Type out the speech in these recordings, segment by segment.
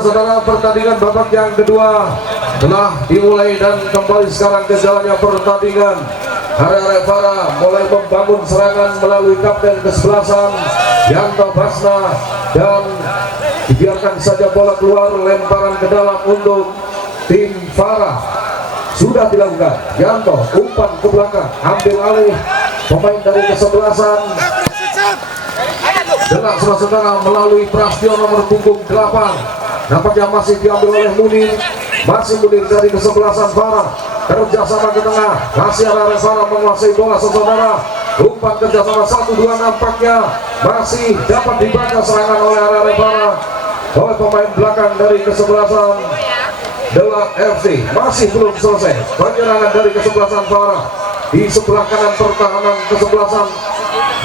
saudara-saudara, pertandingan babak yang kedua telah dimulai dan kembali sekarang ke jalannya pertandingan. Arek-arek Para mulai membangun serangan melalui kapten kesebelasan Yanto Basna, dan dibiarkan saja bola keluar, lemparan ke dalam untuk tim Para. Sudah dilakukan, Yanto umpan ke belakang, ambil alih pemain dari kesebelasan Delak saudara melalui Prastio nomor punggung 8. Nampaknya masih diambil oleh Munir, masih Munir dari kesebelasan Para. Kerjasama ke tengah, masih arek Para menguasai bola saudara. Umpan kerjasama 1-2, nampaknya masih dapat dibaca serangan oleh arek Para oleh pemain belakang dari kesebelasan Delak FC. Masih belum selesai penyerangan dari kesebelasan Para. Di sebelah kanan pertahanan kesebelasan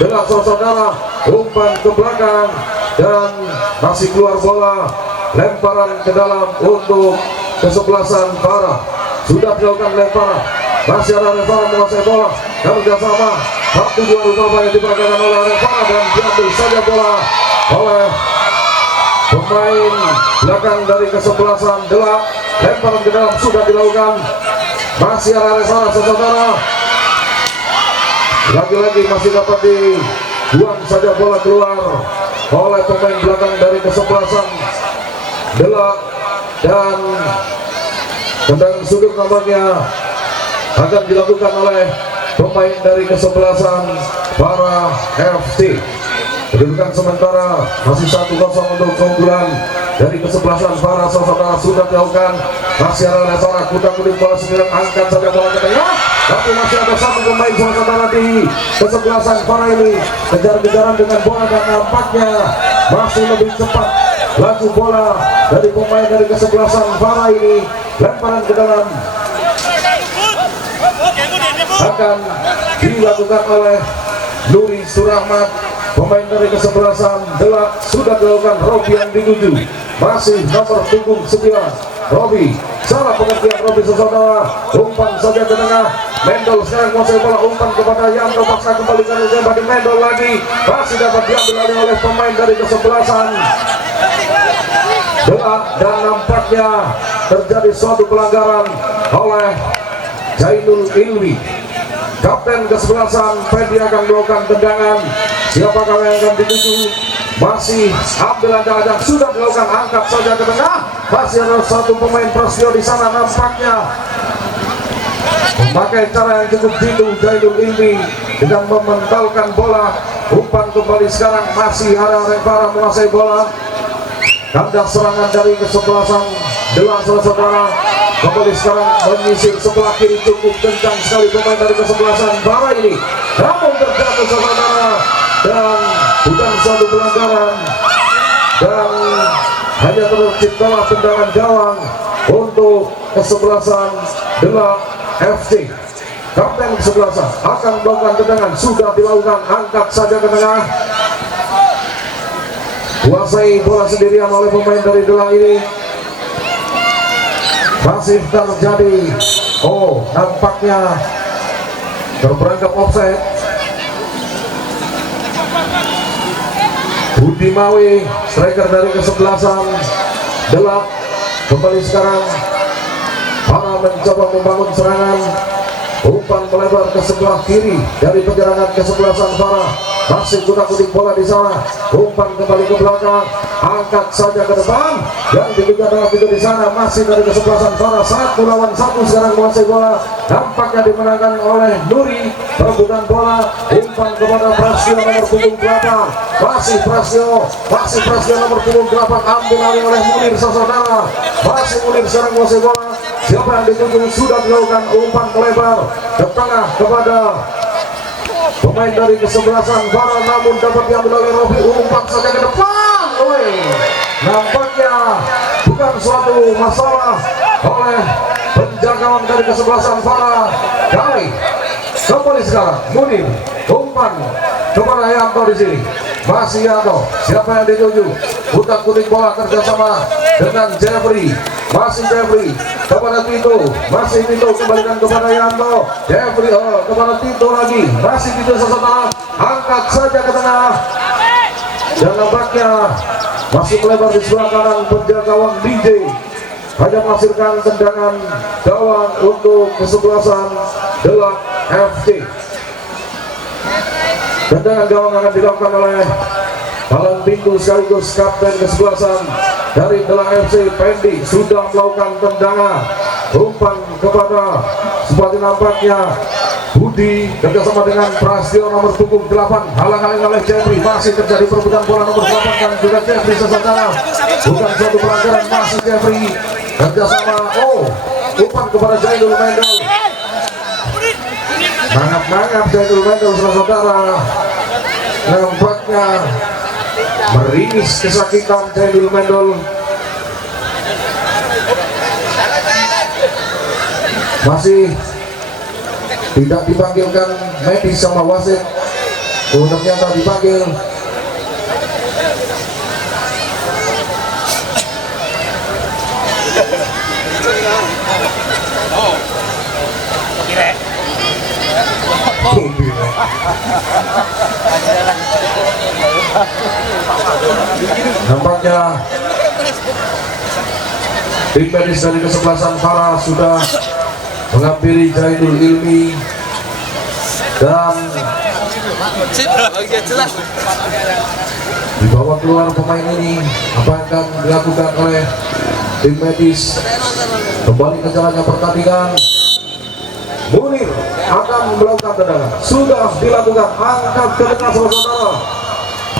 Delak saudara, umpan ke belakang dan masih keluar bola, lemparan ke dalam untuk kesebelasan Para. Sudah dilakukan lemparan, masih ada Para menguasai bola, kerjasama 1-2 upaya diperagakan oleh Para dan diambil saja bola oleh pemain belakang dari kesebelasan Delak. Lemparan ke dalam sudah dilakukan, masih ada Para saudara. Lagi-lagi masih dapat dibuang saja bola keluar oleh pemain belakang dari kesebelasan Delak, dan tendangan sudut nampaknya akan dilakukan oleh pemain dari kesebelasan Para FC. Kedudukan sementara masih 1-0 untuk keunggulan dari kesebelasan Para saudara. Sudah dilakukan, masih ada Para, kuda-kuda bola sendiri, angkat saja bola ke tengah, tapi masih ada satu pemain saudara di kesebelasan Para ini kejar-kejaran dengan bola, dan nampaknya masih lebih cepat laju bola dari pemain dari kesebelasan Para ini. Lemparan ke dalam akan dilakukan oleh Nuri Surahmat, pemain dari kesebelasan Delak. Sudah dilakukan, Robi yang dituju, masih nomor punggung 9 Robi. Salah pengertian Robi saudara, umpan saja ke tengah. Mendol sekarang menguasai bola, umpan kepada Yanto Paksa, kembalikan kembali Mendol lagi, masih dapat diambil alih oleh pemain dari kesebelasan Delak, dan nampaknya terjadi suatu pelanggaran oleh Jainul Ilmi. Kapten kesebelasan Fendi akan melakukan tendangan. Siapakah yang akan dituju? Masih ambil anda-anda, sudah dilakukan, angkat saja ke tengah. Masih ada satu pemain Prastio di sana, nampaknya memakai cara yang cukup jitu Jainul Ilmi dengan mementalkan bola. Umpan kembali sekarang, masih ada Para menguasai bola. Kandas serangan dari kesebelasan Delak saudara. Kembali sekarang menyisir sebelah kiri, cukup kencang sekali pemain dari kesebelasan Para ini, namun terjatuh saudara, dan bukan suatu pelanggaran, dan hanya terciptalah tendangan gawang untuk kesebelasan Delak FC. Kapten kesebelasan akan melakukan tendangan, sudah dilakukan, angkat saja ke tengah, kuasai bola sendirian oleh pemain dari Delak ini. Masih terjadi, nampaknya terperangkap offside. Budi Mawi, striker dari kesebelasan Delak, kembali sekarang. Para mencoba membangun serangan, umpan melebar ke sebelah kiri dari penyerangan kesebelasan Para. Masih kuda-kudik bola di sana, umpan kembali ke belakang, angkat saja ke depan, yang diduga adalah juga di sana. Masih dari kesebelasan Para, 1-1 sekarang menguasai bola, nampaknya dimenangkan oleh Nuri. Perebutan bola, umpan kepada Prastio nomor punggung 8. Masih Prastio nomor punggung 8, ambil alih oleh Munir saudara. Masih Munir sekarang menguasai bola. Siapa yang dituju? Sudah dilakukan, umpan melebar ke tengah kepada pemain dari kesebelasan Para, namun dapat diambil oleh Robi. Umpan saja ke depan, nampaknya bukan suatu masalah oleh penjagaan dari kesebelasan Para. Kembali sekarang Munir, umpan kepada Yanto di sini. Masih Yanto, siapa yang dituju? Kuda-kudik bola kerjasama dengan Jeffrey. Masih Jeffrey kepada Tito, masih Tito, kembalikan kepada Yanto. Jeffrey kepada Tito lagi, masih Tito saudara, angkat saja ke tengah, dan nampaknya masih melebar di sebelah kanan penjaga gawang DJ hanya menghasilkan tendangan gawang untuk kesebelasan Delak FC. Tendangan gawang akan dilakukan oleh palang pintu sekaligus kapten kesebelasan dari Delak FC Pendi sudah melakukan tendangan umpan kepada seperti nampaknya Budi kerjasama dengan Prasetyo nomor punggung 8, halang-halang oleh Jeffrey, masih terjadi perebutan bola nomor 8 dan juga Jeffrey sesaudara, bukan suatu pelanggaran, masih Jeffrey kerjasama umpan kepada Jainul Mendel, mangap-mangap Jainul Mendel saudara, nampaknya meringis kesakitan Jainul Mendel. Masih tidak dipanggilkan medis sama wasit, ternyata dipanggil. Nampaknya tim medis dari kesebelasan Farah sudah menghampiri Jainul Ilmi dan dibawa keluar pemain ini. Apa yang akan dilakukan oleh tim medis? Kembali ke jalannya pertandingan. Munir akan melakukan tendangan, sudah dilakukan, angkat ke tengah saudara,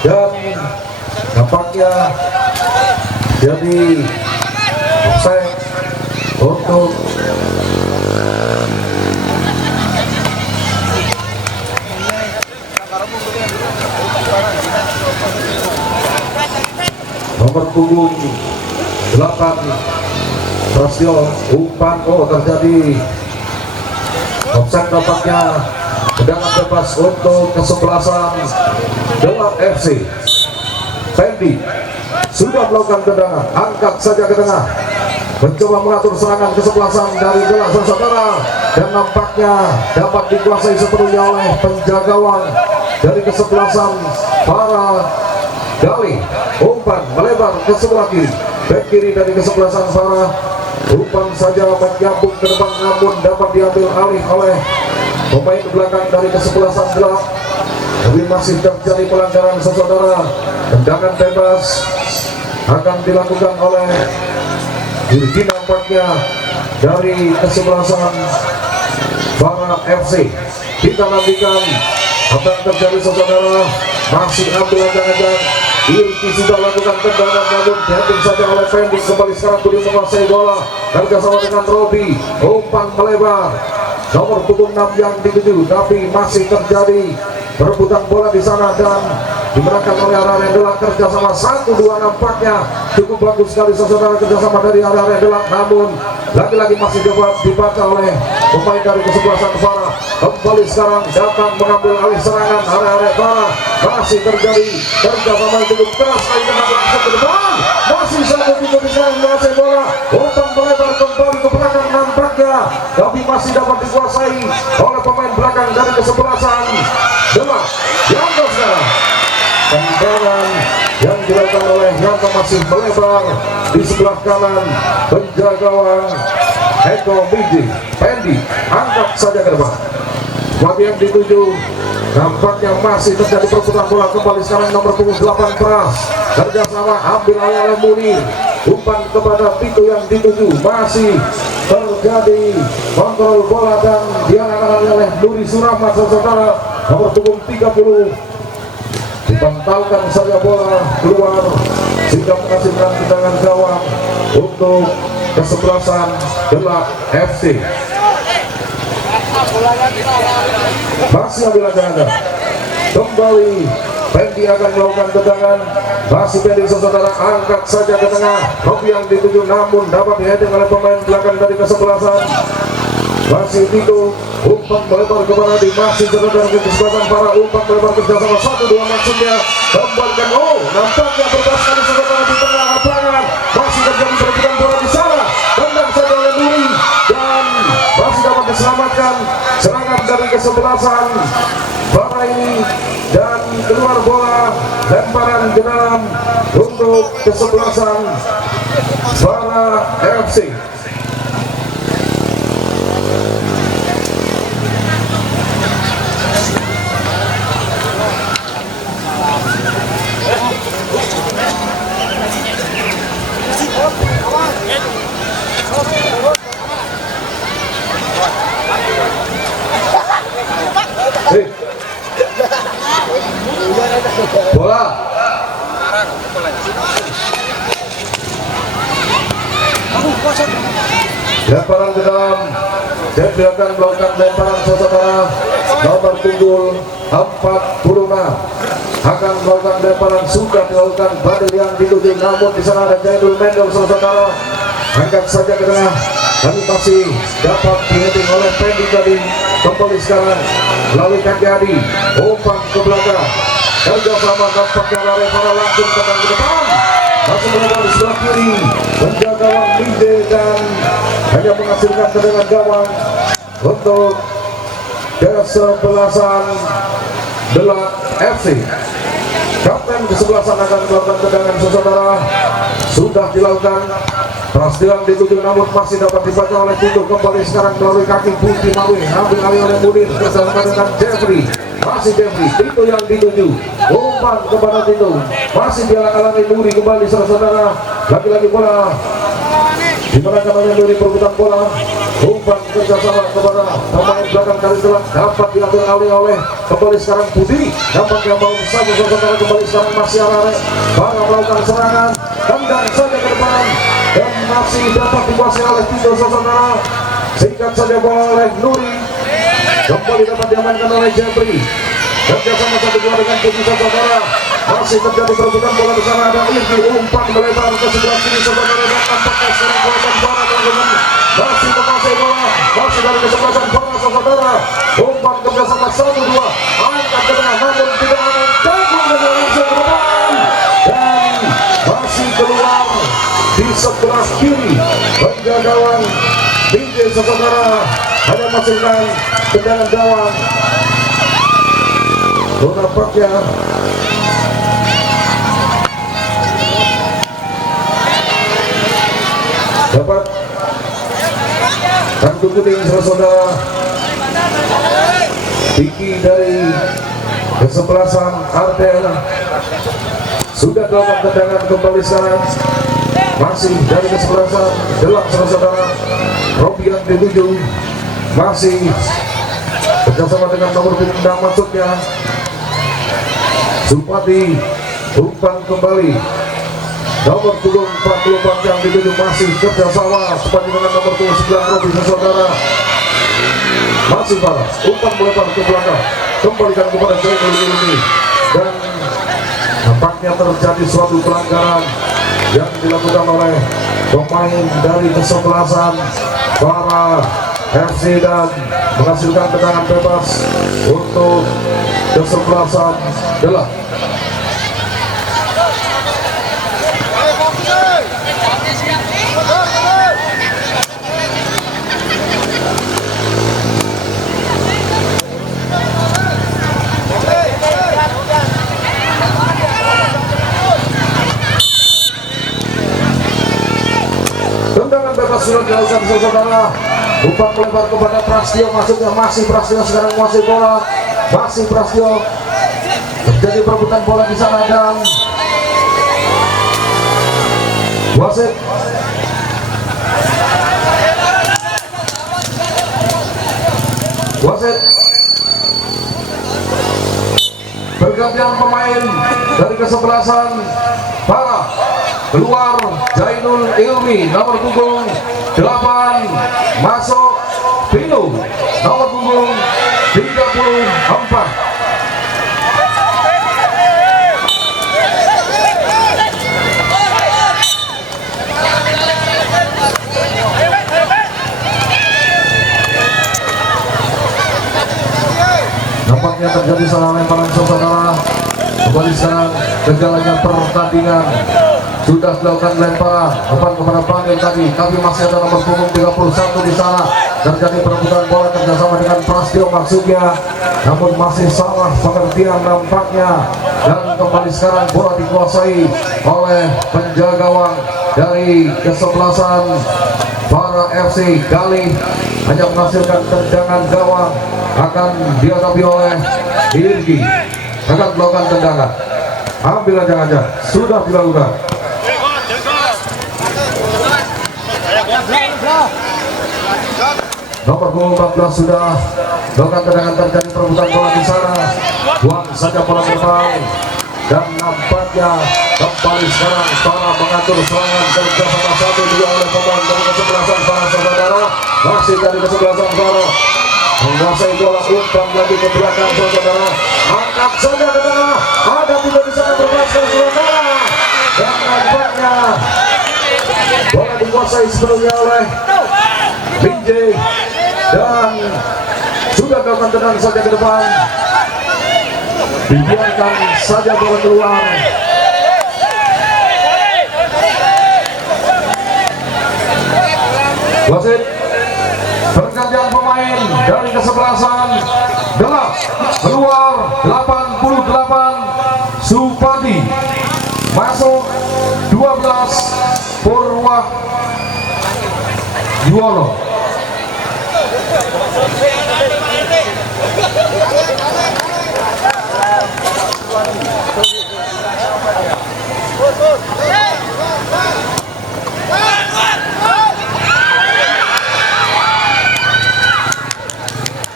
dan nampaknya jadi offside untuk nomor punggung 8 Prasetyo, umpan terjadi offside, nampaknya tendangan bebas untuk kesebelasan Delak FC. Pendi sudah melakukan tendangan, angkat saja ke tengah, mencoba mengatur serangan kesebelasan dari Delak saudara, dan nampaknya dapat dikuasai sepenuhnya oleh penjaga gawang dari kesebelasan para Gali. Umpan melebar ke sebelah kiri, back kiri dari kesebelasan Farah, umpan saja menyambung ke depan, namun dapat diambil alih oleh pemain belakang dari kesebelasan Delak. Tapi masih terjadi pelanggaran saudara. Tendangan bebas akan dilakukan oleh Dirgi nampaknya dari kesebelasan Farah FC. Kita nantikan apa yang terjadi saudara. Masih ambil ancang-ancang, Irki sudah lakukan tendangan, namun diambil saja oleh Pendi. Kembali sekarang Budi menguasai bola kerjasama dengan Robi, umpan melebar nomor punggung 6 yang dituju, tapi masih terjadi perebutan bola di sana dan dimenangkan oleh arah Delak. Kerjasama 1-2 nampaknya cukup bagus sekali saudara, kerjasama dari arah Delak, namun lagi-lagi masih dapat dibaca oleh pemain dari kesebelasan Farah. Kembali sekarang datang mengambil alih serangan area Farah, masih terjadi kerjasama yang cukup keras kali ke depan, masih satu tiga di sana menguasai bola, umpan melebar kembali ke belakang nampaknya, tapi masih dapat dikuasai oleh pemain belakang dari kesebelasan Delak. Yanto sekarang tendangan yang dilakukan oleh Yanto masih melebar di sebelah kanan penjaga gawang Eko Miji. Pendi angkat saja ke depan, waktu yang dituju, nampaknya masih terjadi perputaran bola. Kembali sekarang nomor punggung 8 Pras, kerjasama ambil alih oleh Munir, umpan kepada Tito yang dituju, masih terjadi kontrol bola dan diarahkan oleh Nuri Surahmat saudara, nomor punggung 30, dipantalkan saja bola keluar sehingga menghasilkan tendangan gawang untuk kesebelasan Delak FC. Masih ambil ancang-ancang, kembali Pendi akan melakukan tendangan, masih Pendi saudara, angkat saja ke tengah, Robi yang dituju, namun dapat diheading oleh pemain belakang dari kesebelasan masih Tito, umpan melebar kepada di masih saudara dari kesebelasan para, umpan melebar kerjasama 1-2 maksudnya, kembalikan, nampaknya berbahas sekali saudara di tengah lapangan, masih terjadi perebutan bola di sana, tendang saja oleh Nuri dan masih dapat diselamatkan serangan dari kesebelasan para ini, dan keluar bola, lemparan ke dalam untuk untuk kesebelasan Para FC. Bola lemparan ke dalam, Jeffrey akan melakukan lemparan saudara nomor tunggul 46 akan melakukan lemparan, sudah dilakukan Badil yang dituju, namun di sana ada Jainul Mendel saudara, angkat saja ke tengah, tapi masih dapat diheading oleh Pendi tadi. Kembali sekarang melalui kaki Adi, umpan ke belakang, kerja sama nampaknya lari para langsung ke depan, masih melebar di sebelah kiri, penjaga gawang Mide dan hanya menghasilkan tendangan gawang untuk kesebelasan Delak FC. Kapten kesebelasan akan melakukan tendangan saudara, sudah dilakukan. Prastilan dituju namun masih dapat dibaca oleh Tito. Kembali sekarang melalui kaki Budi Mawi, ambil alih oleh Mudin bersama dengan Jeffrey. Masih Jeffrey, Tito yang dituju, umpan kepada Tito, masih dialang-alangi Nuri. Kembali saudara, lagi-lagi bola dimenangkan oleh Nuri, perebutan bola, umpan kerjasama kepada pemain belakang kali Delak, dapat diambil alih oleh kembali sekarang Budi. Nampaknya mau saja saudara, kembali sekarang masih arah para melakukan serangan, tendang saja ke depan dan masih dapat dikuasai oleh Tito saudara. Singkat saja bola oleh Nuri, kembali dapat diamankan oleh Jeffrey. Kerjasama 1-2 dengan Budi saudara, masih terjadi perebutan bola di sana. Ada Irgi, umpan melebar ke sebelah kiri saudara, dan nampaknya sekarang kelihatan Bara masih menguasai bola, masih dari kesebelasan Bara saudara. Umpan kerjasama 1-2, angkat ke tengah namun tidak aman, gabung dengan langsung ke depan dan masih keluar di sebelah kiri. Penjaga gawang Mide saudara hanya masukkan tendangan gawang. Nampaknya dapat kartu kuning saudara. Tinggi dari kesebelasan Arden sudah dilakukan tendangan. Kembali sekarang masih dari kesebelasan Delak saudara. Robi yang dituju masih bersama dengan nomor punggung maksudnya Supati. Umpan kembali nomor punggung 44 yang dituju, masih kerjasama Supati dengan nomor punggung 9 Robi saudara. Masih Bara, umpan melebar ke belakang, kembalikan kepada Jainul ini, dan nampaknya terjadi suatu pelanggaran yang dilakukan oleh pemain dari kesebelasan Para FC dan menghasilkan tendangan bebas untuk kesebelasan Delak. Tendangan bebas sudah dilakukan saudara. Umpan melebar kepada Prastio, masuknya masih Prastio sekarang menguasai bola, masih Prastio. Terjadi perebutan bola di sana dan wasit pergantian pemain dari kesebelasan Para. Keluar Jainul Ilmi nomor punggung 8, masuk Pino nomor punggung 34. Nampaknya terjadi salah lemparan saudara. Kembali sekarang ke jalannya pertandingan. sudah dilakukan lemparan umpan kepada Bangil tadi, tapi masih ada nomor punggung 31 di sana. Terjadi perebutan bola kerjasama dengan Prasetyo maksudnya, namun masih salah pengertian nampaknya, dan kembali sekarang bola dikuasai oleh penjaga gawang dari kesebelasan Para FC. Kali hanya menghasilkan tendangan gawang, akan dihadapi oleh Irgi, akan melakukan tendangan. Ambil aja sudah dilakukan. Nomor 14 sudah melakukan tendangan, terjadi perebutan bola di sana. Buang saja bola terbang, dan nampaknya kembali sekarang Para mengatur serangan kerja sama 1-2 oleh pemain dari kesebelasan Para. Saudara masih dari kesebelasan Para menguasai bola, umpan lagi ke belakang saudara, angkat saja ke tengah, ada tidak di sana berhasil saudara, dan nampaknya bola dikuasai sebelumnya oleh Binjai, dan sudah dilakukan tenang saja ke depan, dibiarkan saja bola keluar. Wasit pergantian pemain dari kesebelasan gelap keluar 88 Supadi, masuk 12 Purwa Yuwono.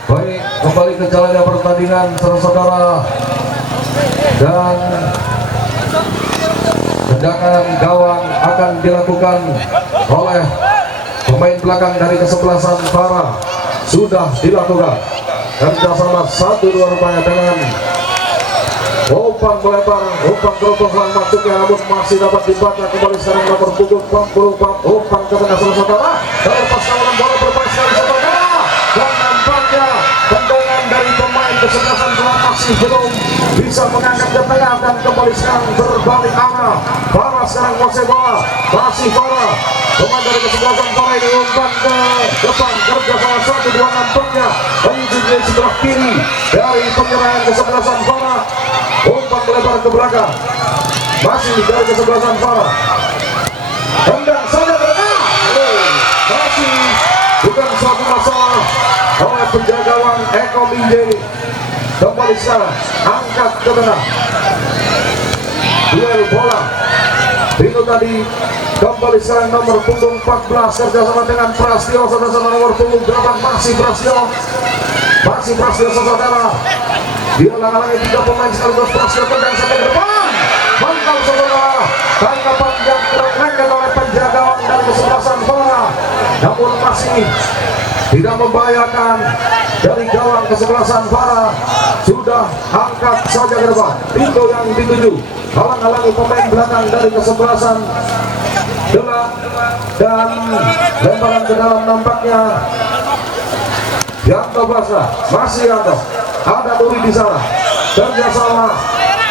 Baik, kembali ke jalannya pertandingan saudara, dan tendangan gawang akan dilakukan oleh pemain belakang dari kesebelasan Para. Sudah dilakukan kerjasama 1-2 rupanya dengan umpan melebar, umpan terus masuknya, namun masih dapat dibaca. Kembali sekarang nomor punggung 44, umpan ke tengah saudara, terlepas kawanan bola berbaris sekali saudara, dan nampaknya tendangan dari pemain kesebelasan Para masih belum bisa mengangkat ke tengah, dan kembali sekarang berbalik arah. Para sekarang masih bola, masih Para, pemain dari kesebelasan Para ini umpan ke depan, kerja sama 1-2 nampaknya menuju di sebelah kiri dari penyerangan kesebelasan Para. Umpan melebar ke belakang, masih dari kesebelasan Para, tendang saja ke tengah, masih bukan suatu masalah oleh penjaga gawang Eko Binjai. Kembali sekarang angkat ke tengah, duel bola itu tadi. Kembali sekarang nomor punggung 14 kerjasama dengan Prasetyo, saudara, nomor punggung 8 masih Prasetyo, saudara. Dia halangi 3 pemain sekaligus. Prasetyo tendang sampai ke depan, mantap saudara, tangkapan yang keren oleh penjaga gawang dari kesebelasan Para, namun masih tidak membahayakan dari gawang kesebelasan Para. Sudah angkat saja ke depan, pintu yang dituju, halang-halangi pemain belakang dari kesebelasan Gelap, dan lemparan ke dalam nampaknya Yanto Basra, masih Yanto, ada Nuri di sana, kerjasama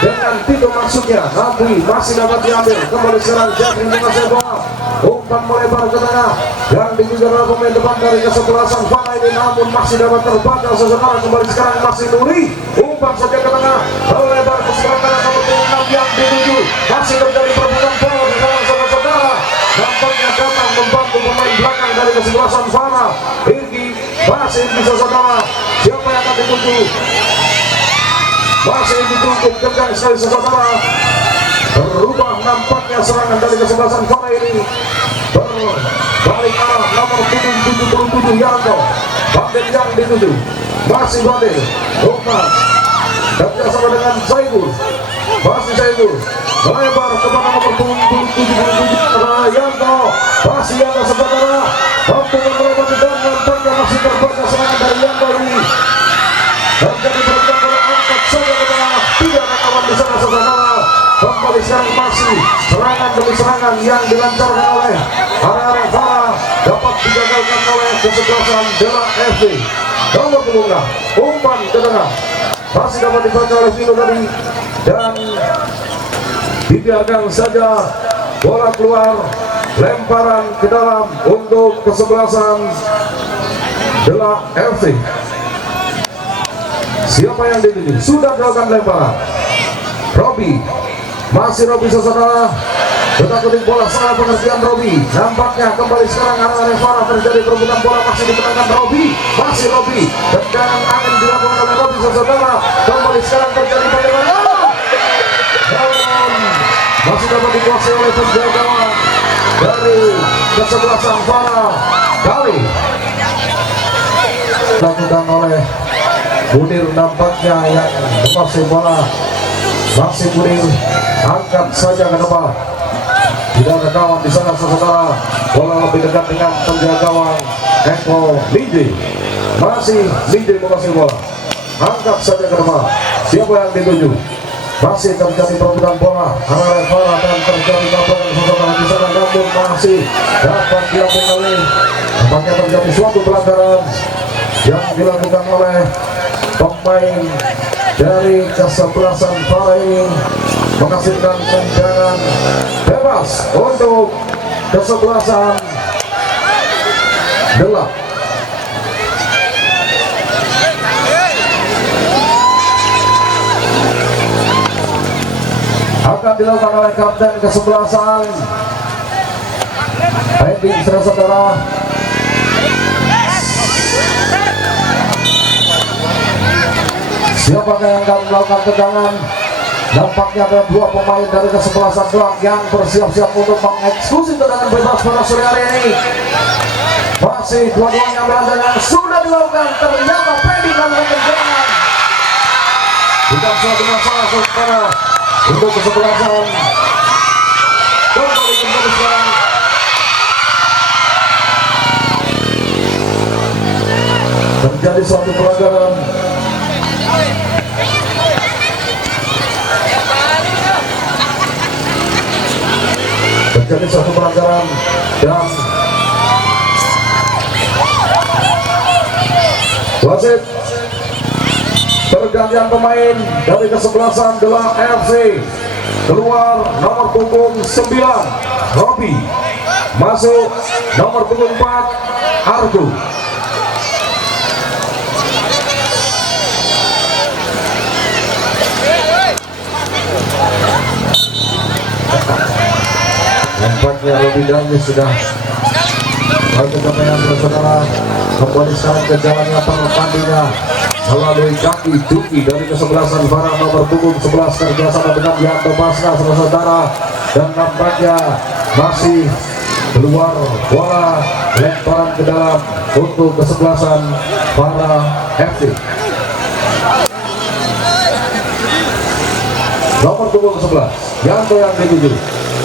dengan Tito maksudnya, tapi masih dapat diambil. Kembali sekarang Jakri menguasai bola, umpan melebar ke tengah, yang dikejar oleh pemain depan dari kesebelasan Para ini, namun masih dapat terbaca seseorang. Kembali sekarang masih Nuri, umpan saja ke tengah, melebar ke sebelah kanan nomor 6 yang dituju, masih terjadi perebutan bola di sana saudara-saudara. Nampaknya datang membantu pemain belakang dari kesebelasan Para. Irgi, masih bisa saudara, siapa yang akan dituju? Masih ditutup kencang sekali saudara. Berubah nampaknya serangan dari kesebelasan Para ini, berbalik arah nomor 77 Yanto, Bandel yang dituju, masih Bandel, umpan kerjasama dengan Zaibul, masih Zaibul, melebar kepada nomor 77 Yanto, masih Yanto saudara, mampu melebar dan nampaknya masih terbaca serangan dari Yanto ini. Terjadi perebutan bola, angkat saja ke tengah, tidak ada kawan di sana saudara. Kembali sekarang masih serangan demi serangan yang dilancarkan oleh arah-arah Para, dapat digagalkan oleh kesebelasan Gelap FC. Nomor punggung 6, umpan ke tengah, masih dapat dibaca oleh Vino tadi, dan dibiarkan saja bola keluar, lemparan ke dalam untuk kesebelasan Delak FC. Siapa yang dituju? Sudah dilakukan lemparan. Robi, masih Robi saudara. Tetapi bola salah pengertian Robi. Nampaknya kembali sekarang arah Revara, terjadi perebutan bola, masih dimenangkan Robi. Masih Robi. Tendangan angin dilakukan oleh Robi saudara. Kembali sekarang terjadi bagaimana? Masih dapat dikuasai oleh penjaga dari kesebelasan Farah. Kali dilakukan oleh Munir, nampaknya yang menguasai bola. Masih Munir, angkat saja ke depan. Tidak ada kawan di sana saudara. Bola lebih dekat dengan penjaga gawang Eko Lindi. Masih Lindi menguasai bola. Angkat saja ke depan. Siapa yang dituju? Masih terjadi perebutan bola arah Revara dan terjadi tabrakan saudara di sana, namun masih dapat diambil oleh. Nampaknya terjadi suatu pelanggaran yang dilakukan oleh pemain dari kesebelasan Farah ini, menghasilkan tendangan bebas untuk kesebelasan Delak. Akan dilakukan oleh kapten kesebelasan Edi saudara. Siapakah yang akan melakukan tendangan? Nampaknya ada dua pemain dari kesebelasan Delak yang bersiap-siap untuk mengeksekusi tendangan bebas pada sore hari ini. Masih dua-duanya berada yang sudah dilakukan. Ternyata Pedi melakukan tendangan. Bukan suatu masalah saudara untuk kesebelasan. Kembali sekarang. Terjadi suatu pelanggaran. Terjadi suatu pelanggaran dan wasit pergantian pemain dari kesebelasan Delak FC. Keluar nomor punggung 9 Robi, masuk nomor punggung 4 Argo. Nampaknya Robi Dami sudah berkepayaan saudara. Kembali sekarang ke jalannya pertandingannya melalui kaki Duki dari kesebelasan Farah, nomor punggung 11 kerjasama dengan Yanto Basna saudara. Dan nampaknya masih keluar bola lemparan ke dalam untuk kesebelasan Farah FC. Nomor punggung 11 Yanto yang dituju.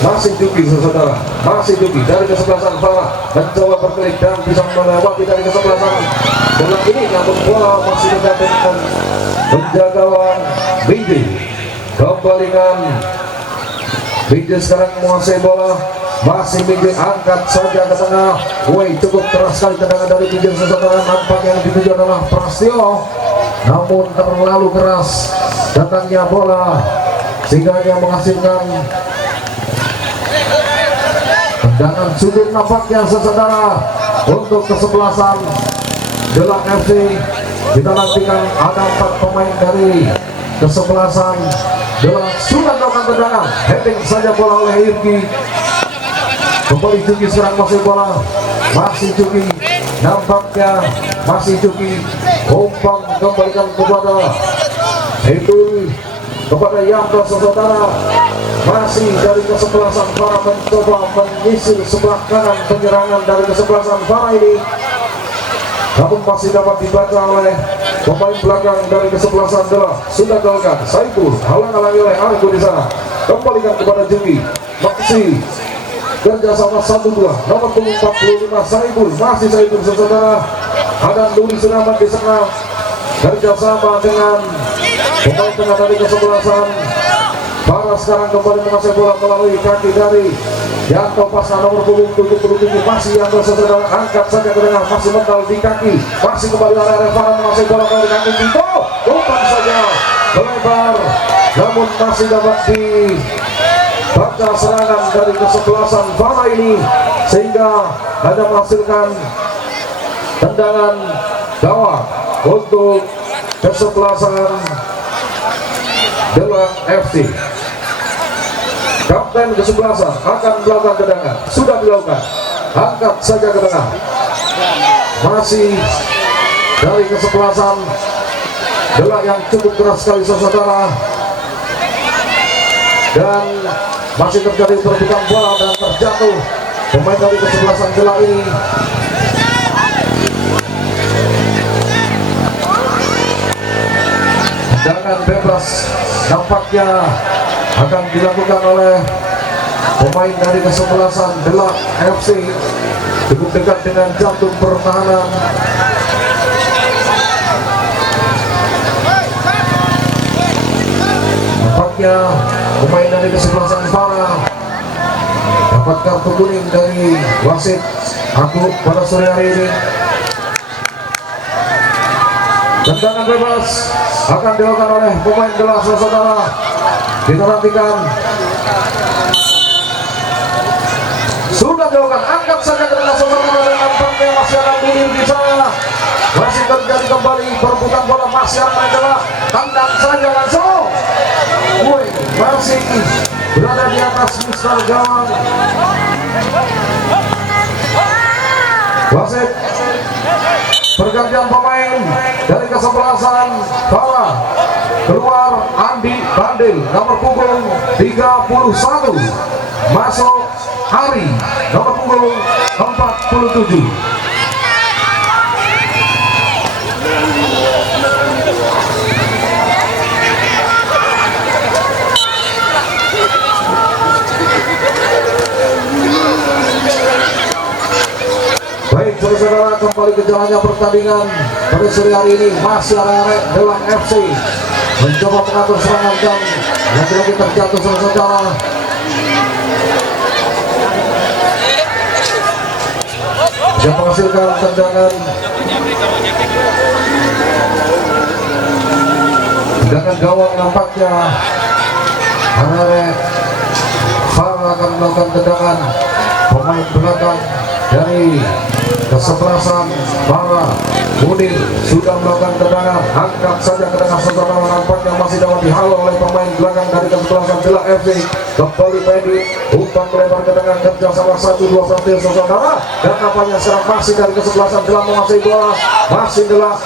Masih Duki saudara, masih Duki dari kesebelasan Farah, mencoba berklik dan bisa melewati dari kesebelasan Delak ini, namun bola masih dekat dengan penjaga gawang Bindi. Kembalikan Bindi sekarang menguasai bola. Masih Bindi, angkat saja ke tengah. Woi, cukup keras sekali tendangan dari Bindi saudara. Nampak yang dituju adalah Prastio, namun terlalu keras datangnya bola sehingga dia menghasilkan tendangan sudut. Nampaknya saudara untuk kesebelasan Delak FC. Kita nantikan ada 4 pemain dari kesebelasan Delak sudah melakukan tendangan. Heading saja bola oleh Irgi. Kembali Juki sekarang masih bola. Masih Juki. Nampaknya masih Juki. Umpan kembalikan kepada itu kepada Yanto saudara. Masih dari kesebelasan Farah mencoba menyisir sebelah kanan penyerangan dari kesebelasan Farah ini, namun masih dapat dibaca oleh pemain belakang dari kesebelasan Delak. Sudah dilakukan Saiful, halang-halangi oleh Argo di sana. Kembalikan kepada Juki. Masih kerjasama 1-2 nomor 45 Saiful. Masih Saiful saudara. Ada Duli Sunaman di sana kerjasama dengan pemain tengah dari kesebelasan Farah. Sekarang kembali menguasai bola melalui kaki dari Yanto Pasna, nomor punggung 77. Masih Yanto saudara, angkat saja ke tengah, masih mental di kaki. Masih kembali area Farah menguasai bola melalui kaki Tito. Umpan saja melebar, namun masih dapat baca serangan dari kesebelasan Fara ini sehingga hanya menghasilkan tendangan gawang untuk kesebelasan Delang FC. Kapten kesebelasan akan melakukan tendangan, sudah dilakukan, angkat saja ke tengah, masih dari kesebelasan Delang yang cukup keras sekali saudara, dan masih terjadi perebutan bola dan terjatuh pemain dari kesebelasan Delang ini. Tendangan bebas nampaknya akan dilakukan oleh pemain dari kesebelasan Delang FC, cukup dekat dengan jantung pertahanan. Nampaknya pemain dari kesebelasan Fara dapat kartu kuning dari wasit Aku pada sore hari ini. Tendangan bebas akan dilakukan oleh pemain Delang saudara. Kita nantikan. Sudah dilakukan, angkat saja ke tengah saudara, dan nampaknya masih akan dulu di sana. Masih terjadi kembali perebutan bola, masih akan adalah tendang saja langsung. Woi, masih berada di atas Mister gawang. Wasit pergantian pemain dari kesebelasan Fara. Keluar Andi Bandil nomor punggung 31, masuk Hari nomor punggung 47. Baik saudara, kembali ke jalannya pertandingan pada sore hari ini. Masih arek Delang FC mencoba mengatur serangan dan lagi-lagi terjatuh saudara. Yang menghasilkan tendangan gawang. Nampaknya arek Fara akan melakukan tendangan. Pemain belakang dari kesebelasan Fara, Munir, sudah melakukan tendangan, angkat saja ke tengah saudara. Nampaknya masih dapat dihalau oleh pemain belakang dari kesebelasan Delang FC. Kembali Pedi, umpan melebar ke tengah, kerja sama 1-2 pelatih saudara, dan nampaknya sekarang masih dari kesebelasan Delang menguasai bola, masih Delang.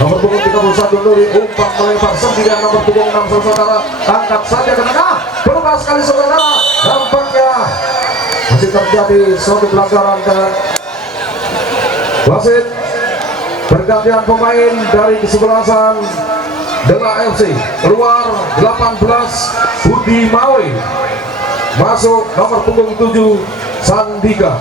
Nomor punggung 31 Nuri, umpan melebar sendirian nomor punggung 6 saudara, angkat saja ke tengah, berubah sekali saudara. Nampaknya masih terjadi suatu pelanggaran dan wasit pergantian pemain dari kesebelasan Delang FC. Keluar 18 Budi Mawe, masuk nomor punggung 7 Sandika.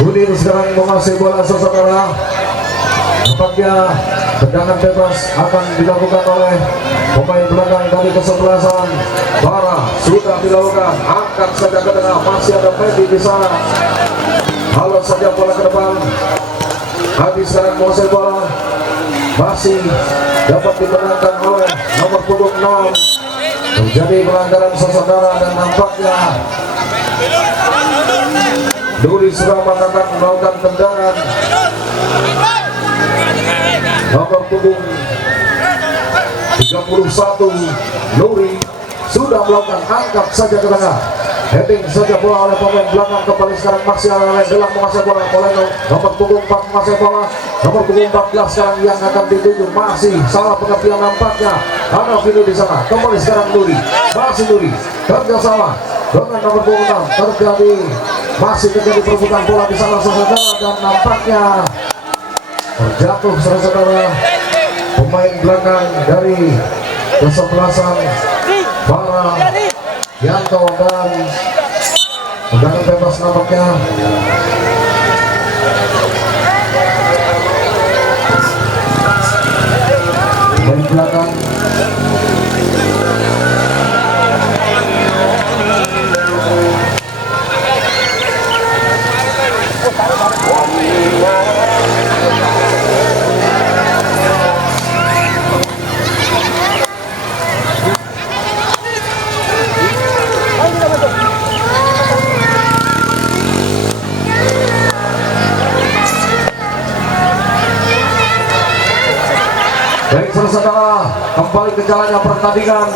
Budi sekarang menguasai bola saudara. Nampaknya tendangan bebas akan dilakukan oleh pemain belakang dari kesebelasan Fara. Sudah dilakukan, angkat saja ke tengah, masih ada Pedi di sana. Halo saja bola ke depan. Habis sekarang menguasai bola, masih dapat dimenangkan oleh nomor punggung 6. Menjadi pelanggaran saudara, dan nampaknya Duri sudah melakukan tendangan. Nomor punggung 31 Nuri sudah melakukan, angkat saja ke tengah, heading saja bola oleh pemain belakang. Kembali sekarang masih oleh Delang menguasai bola, oleh nomor punggung 4 menguasai bola, nomor punggung 14 sekarang yang akan dituju. Masih salah pengertian nampaknya, ada Vino di sana. Kembali sekarang Nuri, masih Nuri kerjasama dengan nomor punggung 6. Masih terjadi perebutan bola di sana saudara, dan nampaknya terjatuh saudara pemain belakang dari kesebelasan Fara, Yanto, dan tendangan bebas nampaknya. Pemain belakang saudara, kembali ke jalannya pertandingan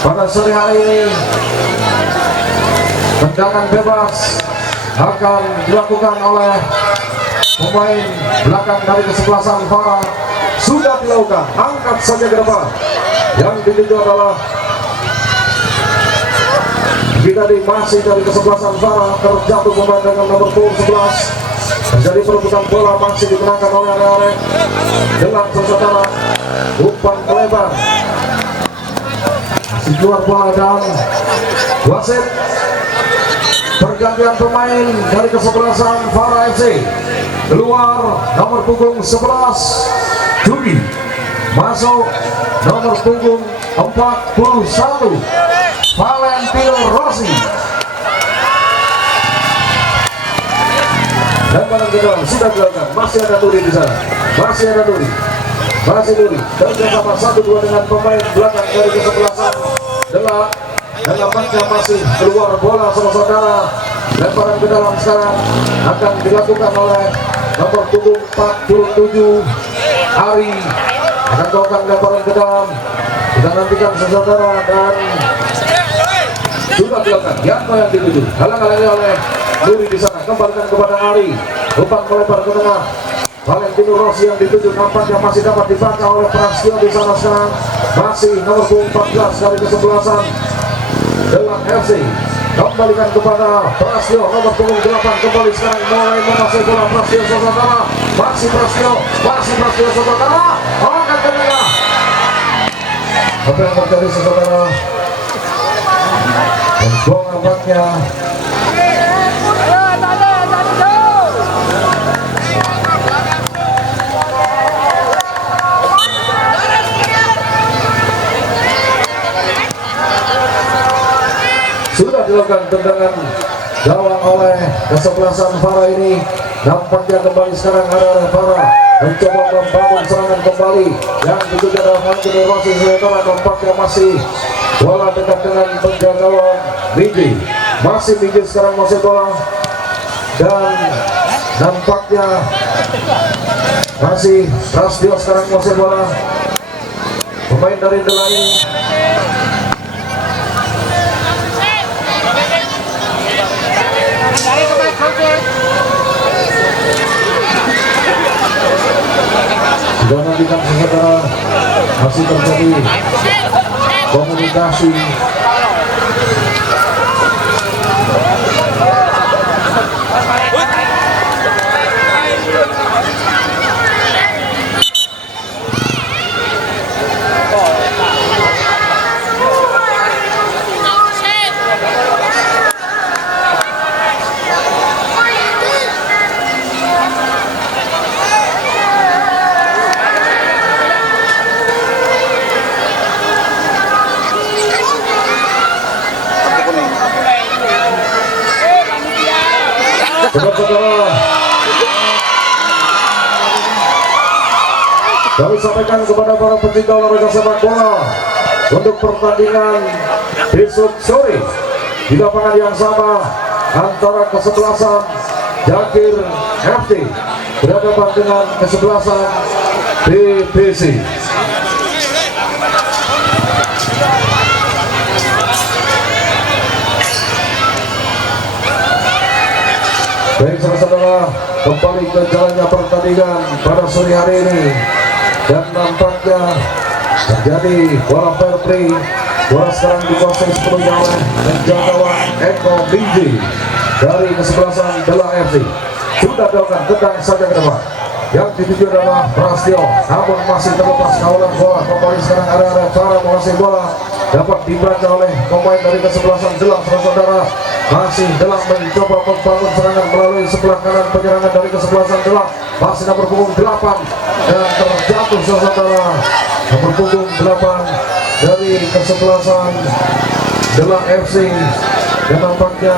pada sore hari ini. Tendangan bebas akan dilakukan oleh pemain belakang dari kesebelasan Farah. Sudah dilakukan, angkat saja ke depan. Yang dituju adalah kita masih dari kesebelasan Farah, terjatuh pemain dengan nomor 11. Menjadi perebutan bola masih dimenangkan oleh arek-arek dengan saudara, umpan melebar masih keluar bola dan wasit pergantian pemain dari kesebelasan Farah FC. Keluar nomor punggung 11 Juni, masuk nomor punggung 41 Valentino Rossi. Dan barang kedua sudah dilakukan, masih ada Nuri di sana, masih ada Nuri, masih Nuri dan bersama 1-2 dengan pemain belakang dari kesebelasan Delak. Dan nampaknya masih keluar bola saudara. Lemparan ke dalam sekarang akan dilakukan oleh nomor punggung 47 Ari. Akan melakukan lemparan ke dalam, kita nantikan saudara, dan sudah dilakukan. Yanto yang dituju, halang-halangi oleh Nuri di sana, kembalikan kepada Ari. Umpan melebar ke tengah. Valentino Rossi yang dituju nampaknya masih dapat dibaca oleh Prastio di sana sekarang. Masih nomor 14 dari kesebelasan Delak FC. Kembalikan kepada Prastio nomor punggung 8, kembali sekarang mulai menguasai bola Prastio saudara. Masih Prastio saudara. Angkat ke tengah. Apa yang terjadi saudara? Dan gol nampaknya sudah dilakukan tendangan gawang oleh kesebelasan Farah ini. Nampaknya kembali sekarang arah Farah mencoba membangun serangan kembali. Yang dituju adalah Valentino Rossi saudara. Nampaknya masih bola dekat dengan penjaga gawang Miji. Masih Miji sekarang masih bola, dan nampaknya masih Prastio sekarang masih bola. Pemain dari Delai sudah nantikan saudara, masih terjadi komunikasi. Saudara, kami sampaikan kepada para pecinta olahraga sepak bola untuk pertandingan besok sore di lapangan yang sama antara kesebelasan Jakir FC berhadapan dengan kesebelasan BBC. Baik saudara, kembali ke jalannya pertandingan pada sore hari ini, dan nampaknya terjadi bola fair play. Bola sekarang dikuasai sepenuhnya oleh penjaga Eko Bingji dari kesebelasan Delak FC. Sudah dilakukan, tendang saja ke depan. Yang dituju adalah Prastio, namun masih terlepas kawalan bola. Kembali sekarang area Farah menguasai bola, dapat dibaca oleh pemain dari kesebelasan Delak saudara. Masih Delak mencoba membangun serangan melalui sebelah kanan penyerangan dari kesebelasan Delak. Masih nomor punggung 8 dan terjatuh saudara, nomor punggung 8 dari kesebelasan Delak FC. Dan nampaknya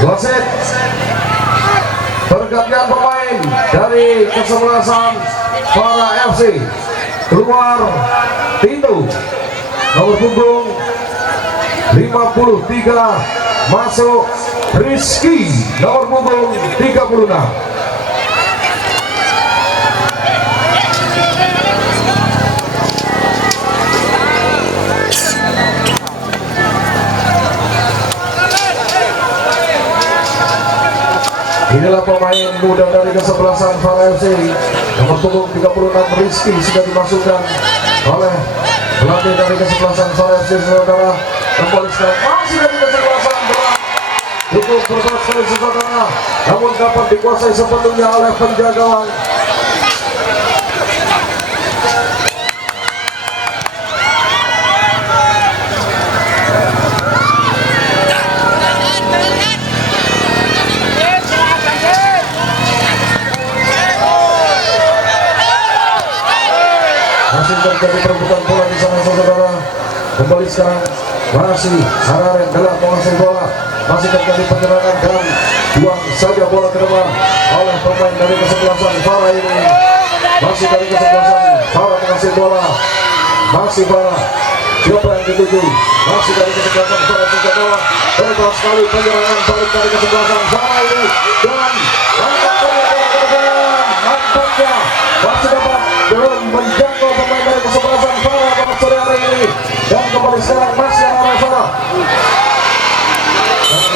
wasit pergantian pemain dari kesebelasan Farah FC. keluar Tito, nomor punggung 53 masuk Rizky, nomor punggung 36. Inilah pemain muda dari kesebelasan Fara FC, nomor punggung 36 Rizky sudah dimasukkan oleh pelatih dari kesebelasan Fara FC. Saudara, kembali sekarang masih dari kesebelasan bola cukup berbahas sekali saudara, namun dapat dikuasai sepenuhnya oleh penjaga gawang. Masih terjadi perebutan bola di sana saudara. Kembali sekarang masih Hararen dalam menguasai bola, masih terjadi penyerangan dan buang saja bola ke depan oleh pemain dari kesebelasan Fara ini. Masih dari kesebelasan Fara menguasai bola, masih Fara, siapa yang dituju? Masih dari kesebelasan Fara juga bola, bebas sekali penyerangan balik dari kesebelasan Fara ini dan nampaknya masih dapat belum menjangkau pemain dari kesebelasan Fara pada sore hari ini. Dan kembali sekarang masih arah Fara dan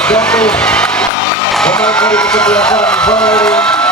menjangkau pemain dari kesebelasan Fara ini.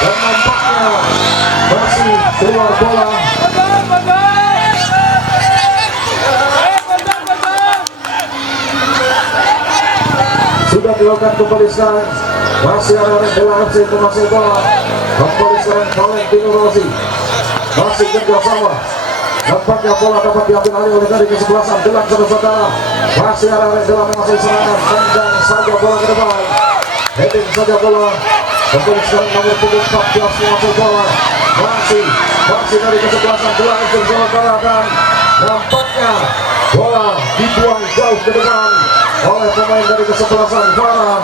Dan nampaknya masih keluar bola. Sudah dilakukan kembali sekarang. Masih ada Bela FC menguasai bola. Kembali sekarang Valentino Rossi. Masih kerjasama. Nampaknya bola dapat diambil alih oleh dari kesebelasan Delak saudara. Masih ada Bela menguasai serangan. Tendang saja bola ke depan. Heading saja bola. Kembali sekarang nomor punggung 14 menguasai bola. Masih dari kesebelasan Delak FC saudara, dan nampaknya bola dibuang jauh ke depan oleh pemain dari kesebelasan Fara.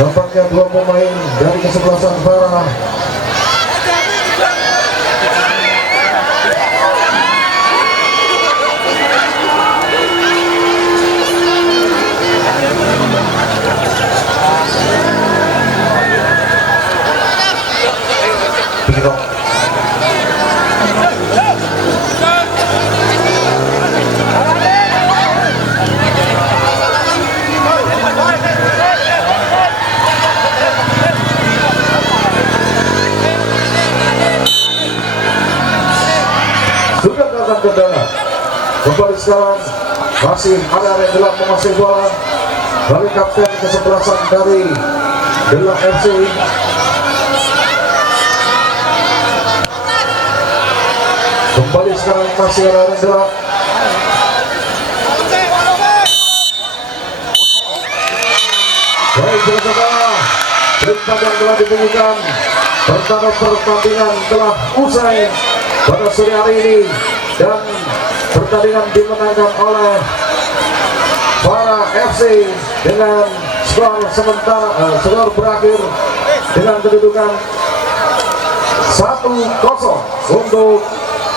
Nampaknya dua pemain dari kesebelasan Fara sudah datang ke dalam. Kembali sekarang masih ada yang Delak menguasai bola dari kapten kesebelasan dari Delak FC. Kembali sekarang masih ada yang Delak. Baik saudara, perintah yang telah dibunyikan, pertandingan telah usai pada sore hari ini, dan pertandingan dimenangkan oleh Fara FC dengan skor skor berakhir dengan kedudukan 1-0 untuk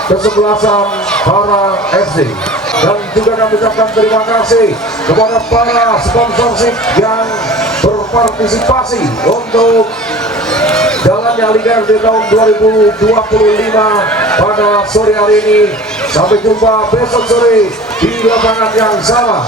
kesebelasan Fara FC. Dan juga kami ucapkan terima kasih kepada para sponsorship yang berpartisipasi untuk jalannya Liga di tahun 2025 pada sore hari ini. Sampai jumpa besok sore di lapangan yang sama.